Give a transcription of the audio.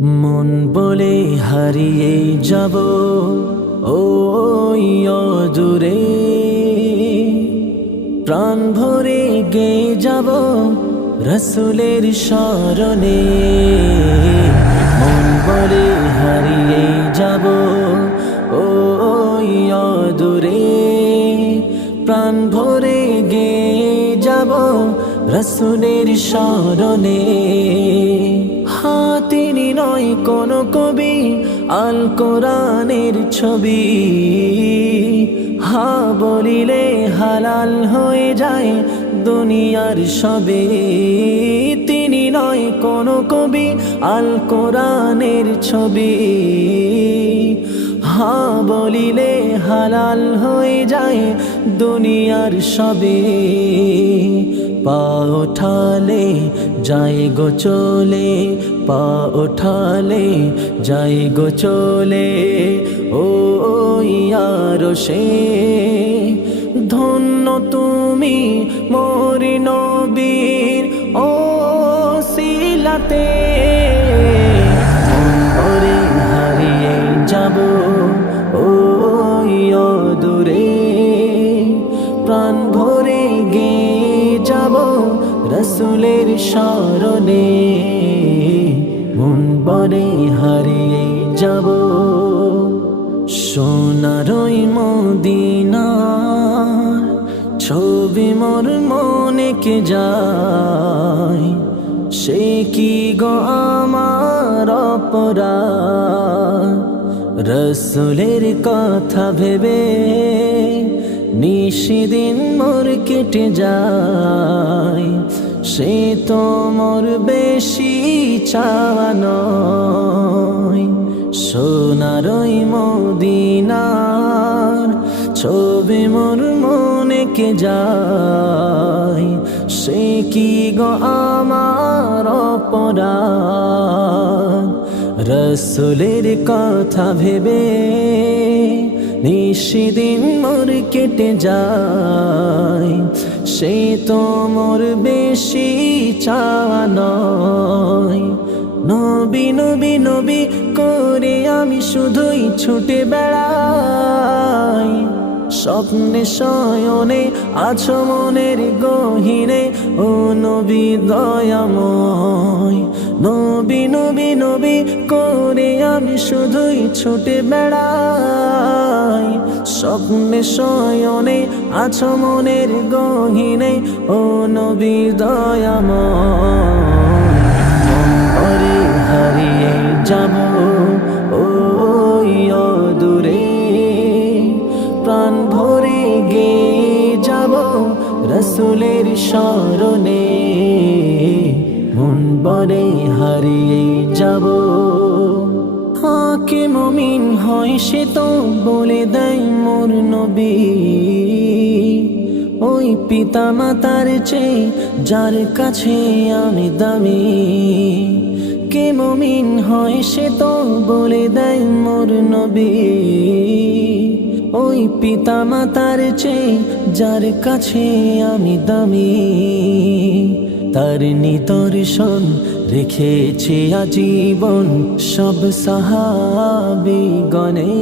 মন বলে হারিয়ে যাব ওই অদূরে, প্রাণ ভরে গেয়ে যাব রসুলের শরণে। মন বলে হারিয়ে যাব ওই অদূরে, প্রাণ ভরে গেয়ে যাব রসুলের শরণে। তিনি নয় কোন কবি, আল কোরআনের ছবি। হা বলিলে হালাল হয়ে যায় দুনিয়ার সবে। তিনি নয় কোন কবি, আল কোরআনের ছবি। হা বলিলে হালাল হয়ে যায় দুনিয়ার সবে। পা উঠালে যায় গো চলে, পা উঠালে যায় গো চলে ও আরশে। ধন্য তুমি মোর নবীর ওসিলাতে। ওরে হারিয়ে যাব ওই অদূরে, প্রাণ ভরে গেয়ে যাব রসুলের শরণে। মন বলে হারিয়ে যাব সোনারই মদিনার ছবি মোর মনে কে যায়। সে কি গো আমার অপরাধ, রসুলের কথা ভেবে নিশিদিন মোর কেটে যায়। সে তো মোর বেশি চাওয়া নয়। সোনারই মদিনার ছবি মোর মনে কে যায়। সে কি গো আমার অপরাধ, রসুলের কথা ভেবে নিশিদিন মোর কেটে যায়। সে তো মোর বেশি চাওয়া নয়। নবী নবী নবী করে আমি শুধুই ছুটে বেড়াই। স্বপ্নে শয়নে আছো মনের গহীনে ও নবী দয়াময়। নবী নবী নবী করে আমি শুধুই ছুটে বেড়াই। স্বপ্নে শয়নে আছো মনের গহীনে ও নবী দয়াময়। ওরে হারিয়ে যাব ওই অদূরে, প্রাণ ভরে গেয়ে যাব রসুলের শরণে। মন বলে হারিয়ে যাব। কে মুমিন হয় সে তো বলে দেয় মোর নবী। ওই পিতা মাতার চেয়ে যার কাছে আমি দামি। কে মুমিন হয় সে তো বলে দেয় মোর নবী। ওই পিতা মাতার চেয়ে যার কাছে আমি দামি। তার নিদর্শন রেখেছে আজীবন সব সাহাবীগণে।